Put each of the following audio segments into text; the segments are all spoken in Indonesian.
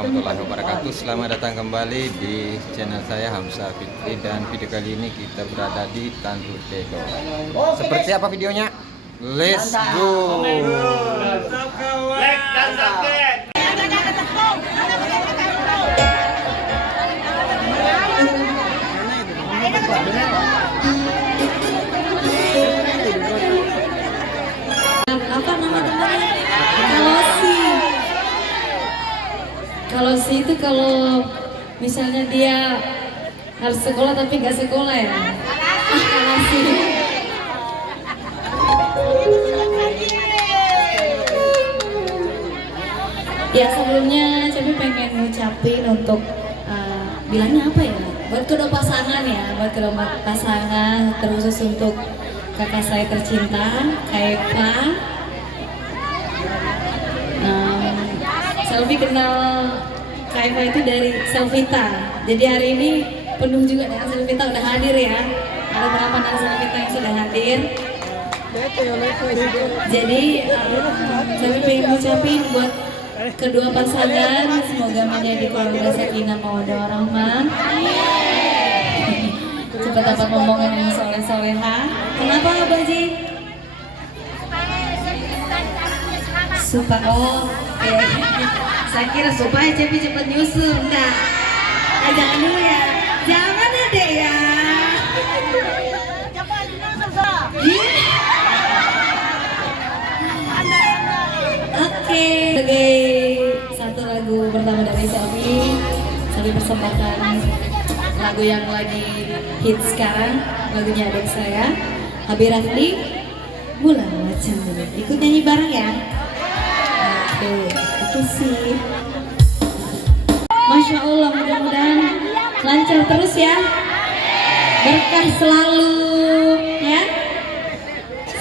warahmatullahi wabarakatuh. Selamat datang kembali di channel saya Hamzah Fitri, dan video kali ini kita berada di Tanjung Tego. Seperti apa videonya? Let's go. Apa nama temannya? Kalau si itu kalau misalnya dia harus sekolah tapi nggak sekolah ya. Kalau si. Ya sebelumnya Cepi pengen ngucapin untuk bilangnya apa ya? Buat kedua pasangan ya, buat kedua pasangan, terkhusus untuk kakak saya tercinta, Kak Eva. Selvi kenal Kak Eva itu dari Selvita. Jadi hari ini penuh juga dengan Selvita udah hadir ya. Ada berapa dari Selvita yang sudah hadir. Jadi Selvi pengen ngucapin buat kedua pasangan, semoga menjadi keluarga sakinah mawaddah warahmah. Cepat dapat momongan yang soleh-soleha. Kenapa Abah Ji? Saya kira supaya Cepi cepat nyusul. Nah, jangan dulu ya. Jangan ada ya. Oke, sebagai satu lagu pertama dari Selvi persembahkan lagu yang lagi hits sekarang, lagunya adik saya, Habib Rafli, Bulan Wajah. Ikut nyanyi bareng ya. Oke, itu sih. Masya Allah, mudah-mudahan lancar terus ya, berkah selalu ya,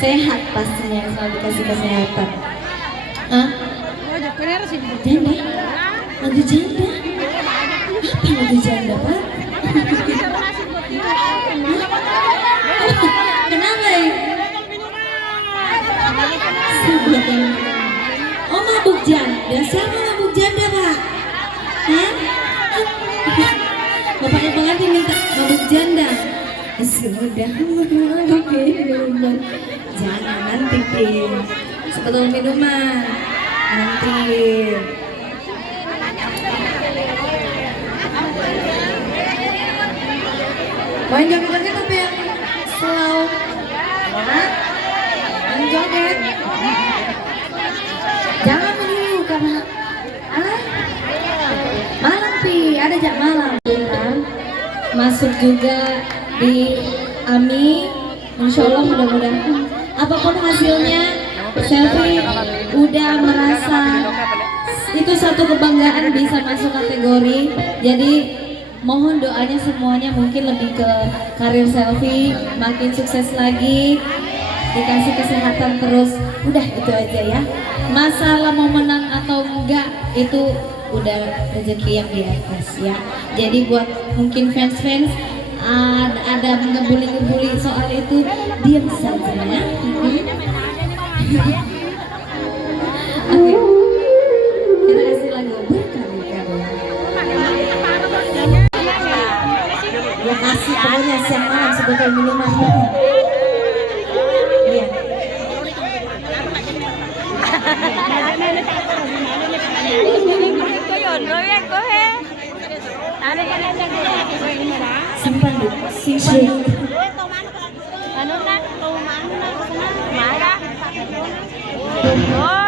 sehat pastinya, selalu dikasih kesehatan. Janda? Lagu janda? Apa lagu janda, Pak? Kenapa ya? Oh, mabuk janda? Siapa mabuk janda, Pak? Hah? Bapaknya pengantin minta mabuk janda. Sudah mabuk minuman. Jangan nanti, Pin. Sebetulnya minuman nanti. Main joget-joget tapi yang slow. Main joget. Jangan dulu karena malam Pi, ada jak malam. Masuk juga di AMI. Insya Allah mudah-mudahan apapun hasilnya, Selvi udah merasa itu satu kebanggaan bisa masuk kategori. Jadi mohon doanya semuanya, mungkin lebih ke karir Selvi makin sukses lagi, dikasih kesehatan terus. Udah itu aja ya. Masalah mau menang atau enggak itu udah rezeki yang di atas ya. Jadi buat mungkin fans-fans ada ngebully soal itu, diam saja ya. Oke, kita kasih lagu berkali-kali. Ya kasih pokoknya siang malam sebetulnya minuman. Iya. Simpan dulu, simpan. Ano na? Marah. Oh.